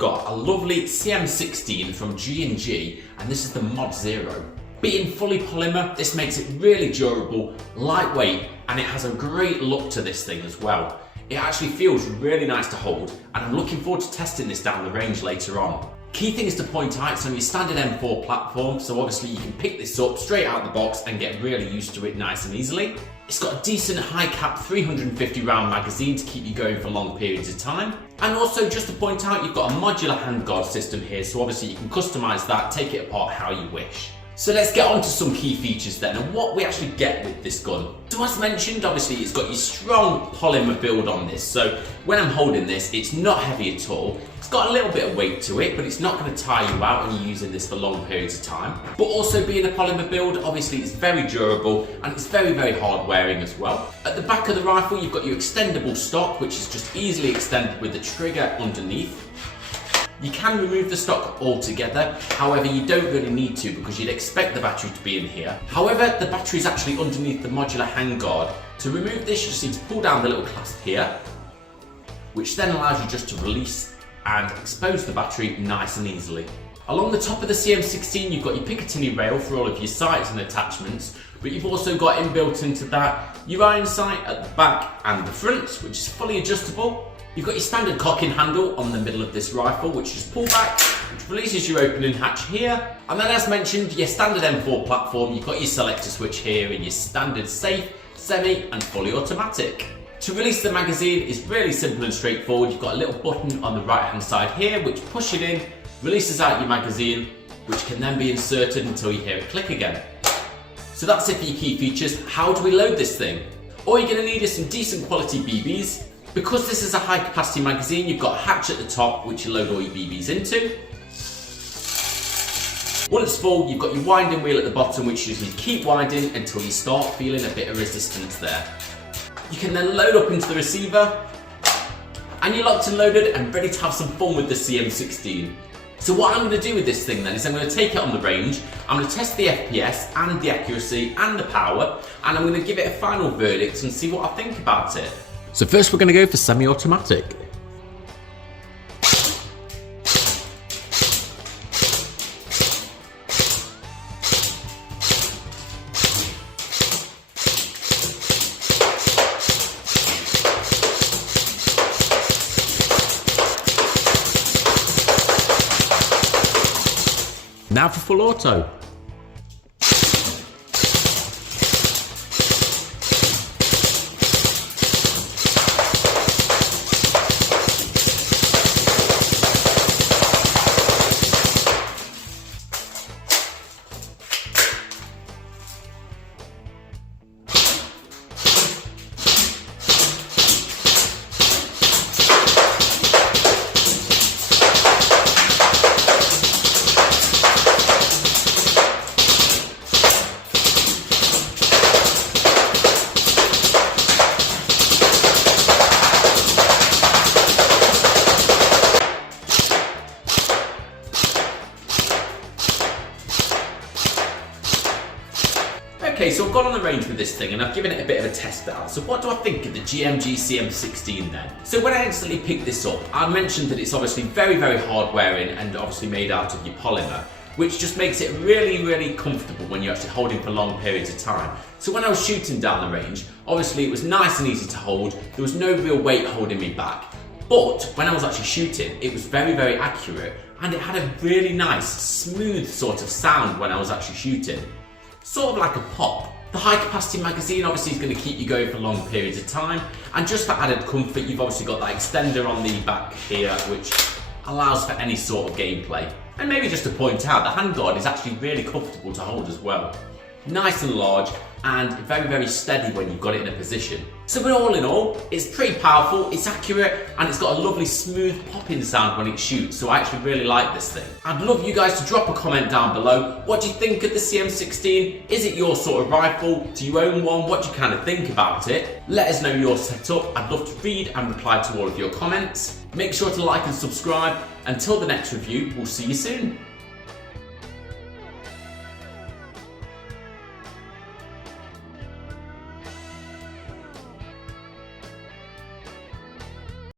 got a lovely CM16 from G&G, and this is the Mod 0. Being fully polymer, this makes it really durable, lightweight, and it has a great look to this thing as well. It actually feels really nice to hold, and I'm looking forward to testing this down the range later on. Key thing is to point out, it's on your standard M4 platform, so obviously you can pick this up straight out of the box and get really used to it nice and easily. It's got a decent high cap 350 round magazine to keep you going for long periods of time. And also just to point out, you've got a modular handguard system here, so obviously you can customize that, take it apart how you wish. So let's get on to some key features then and what we actually get with this gun. So as mentioned, obviously it's got your strong polymer build on this, so when I'm holding this, it's not heavy at all. It's got a little bit of weight to it, but it's not going to tire you out when you're using this for long periods of time. But also being a polymer build, obviously it's very durable and it's very, very hard wearing as well. At the back of the rifle, you've got your extendable stock, which is just easily extended with the trigger underneath. You can remove the stock altogether, however you don't really need to because you'd expect the battery to be in here. However, the battery is actually underneath the modular handguard. To remove this, you just need to pull down the little clasp here, which then allows you just to release and expose the battery nice and easily. Along the top of the CM16, you've got your Picatinny rail for all of your sights and attachments, but you've also got inbuilt into that your iron sight at the back and the front, which is fully adjustable. You've got your standard cocking handle on the middle of this rifle, which you just pull back, which releases your opening hatch here. And then as mentioned, your standard M4 platform, you've got your selector switch here in your standard safe, semi and fully automatic. To release the magazine is really simple and straightforward. You've got a little button on the right hand side here, which push it in, releases out your magazine, which can then be inserted until you hear it click again. So that's it for your key features. How do we load this thing? All you're going to need is some decent quality BBs. Because this is a high capacity magazine, you've got a hatch at the top which you load all your BBs into. Once full, you've got your winding wheel at the bottom which you just keep winding until you start feeling a bit of resistance there. You can then load up into the receiver and you're locked and loaded and ready to have some fun with the CM16. So what I'm going to do with this thing then is I'm going to take it on the range, I'm going to test the FPS and the accuracy and the power, and I'm going to give it a final verdict and see what I think about it. So first we're going to go for semi-automatic. Now for full auto. Okay, so I've gone on the range with this thing and I've given it a bit of a test out. So what do I think of the G&G CM16 then? So when I instantly picked this up, I mentioned that it's obviously very, very hard wearing and obviously made out of your polymer, which just makes it really, really comfortable when you're actually holding for long periods of time. So when I was shooting down the range, obviously it was nice and easy to hold. There was no real weight holding me back. But when I was actually shooting, it was very, very accurate and it had a really nice, smooth sort of sound when I was actually shooting. Sort of like a pop. The high capacity magazine obviously is going to keep you going for long periods of time, and just for added comfort you've obviously got that extender on the back here which allows for any sort of gameplay. And maybe just to point out, the handguard is actually really comfortable to hold as well. Nice and large and very, very steady when you've got it in a position. So all in all, it's pretty powerful, it's accurate, and it's got a lovely smooth popping sound when it shoots, so I actually really like this thing. I'd love you guys to drop a comment down below. What do you think of the CM16? Is it your sort of rifle? Do you own one? What do you kind of think about it? Let us know your setup. I'd love to read and reply to all of your comments. Make sure to like and subscribe. Until the next review, we'll see you soon.